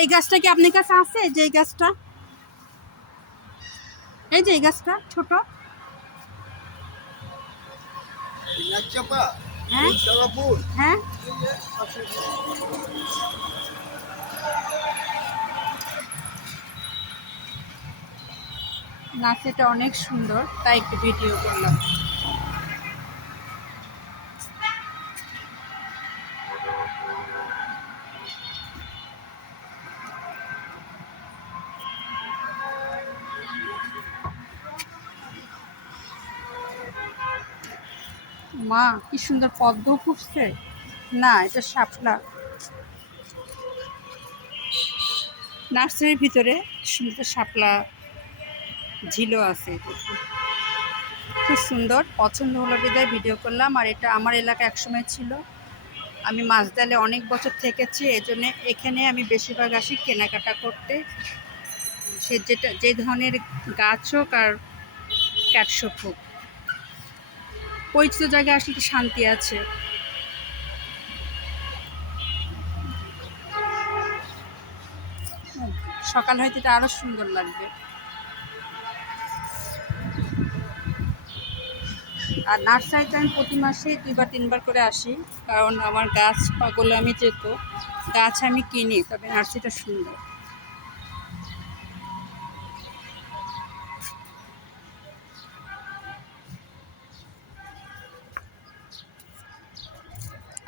এই গাছটা কি আপনার কাছে আছে? যে এই গাছটা, এই যে এই গাছটা ছোট, হ্যাঁ হ্যাঁ, নাচটা অনেক সুন্দর, তাই একটু ভিডিও করলাম। মা কি সুন্দর পদ্ম ফুটছে, না এটা শাপলা। নার্সারির ভিতরে সুন্দর শাপলা ঝিলও আছে, খুব সুন্দর, পছন্দ হলো বিদায় ভিডিও করলাম। আর এটা আমার এলাকা একসময় ছিল, আমি মাছদালে অনেক বছর থেকেছি, এই জন্যে এখানে আমি বেশিরভাগ আসি কেনাকাটা করতে। সে যে ধরনের গাছ হোক আর ক্যাটশপ হোক, পরিচিত জায়গায় আসলে শান্তি আছে। সকাল হয়তো এটা আরো সুন্দর লাগবে। আর নার্সারিতে আমি প্রতি মাসে 2 বা 3 বার করে আসি, কারণ আমার গাছ পাগল আমি, যেহেতু গাছ আমি কিনি, তবে নার্সারিটা সুন্দর।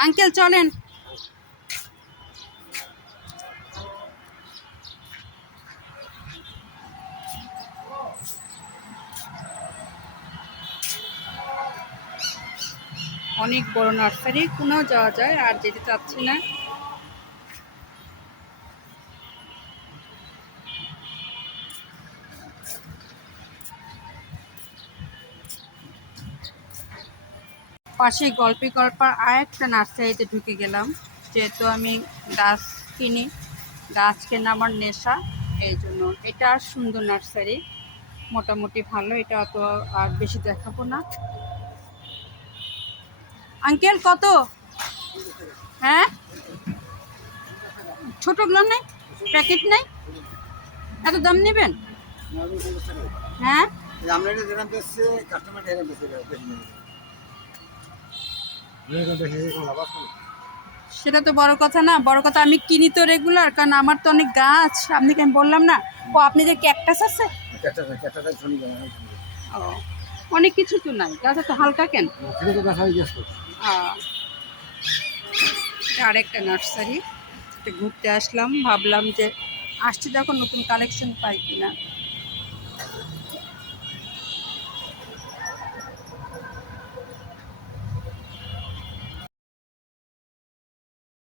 আঙ্কেল চলেন। অনেক বড় নার্সারি, কোনাও যাওয়া যায়, আর যেতে চাচ্ছি না। পাশেই গল্পে গল্পার আর একটা নার্সারিতে ঢুকে গেলাম, যেহেতু আমি গাছ কিনি, গাছ কেনা আমার নেশা, এই জন্য। এটা সুন্দর নার্সারি, মোটামুটি ভালো, এটা অত আর বেশি দেখাবো না। আঙ্কেল কত? হ্যাঁ, ছোটগুলো নেই, প্যাকেট নেই, এত দাম নেবেন? হ্যাঁ, সেটা তো বড় কথা না, বড় কথা আমি কিনি তো রেগুলার, কারণ আমার তো অনেক গাছ, আপনাকে আমি বললাম না। ও আপনাদের ক্যাকটাস আছে? ও, অনেক কিছু তো নাই, গাছ তো হালকা কেন? আরেকটা নার্সারি ঘুরতে আসলাম, ভাবলাম যে আসছি যখন নতুন কালেকশন পাই কিনা।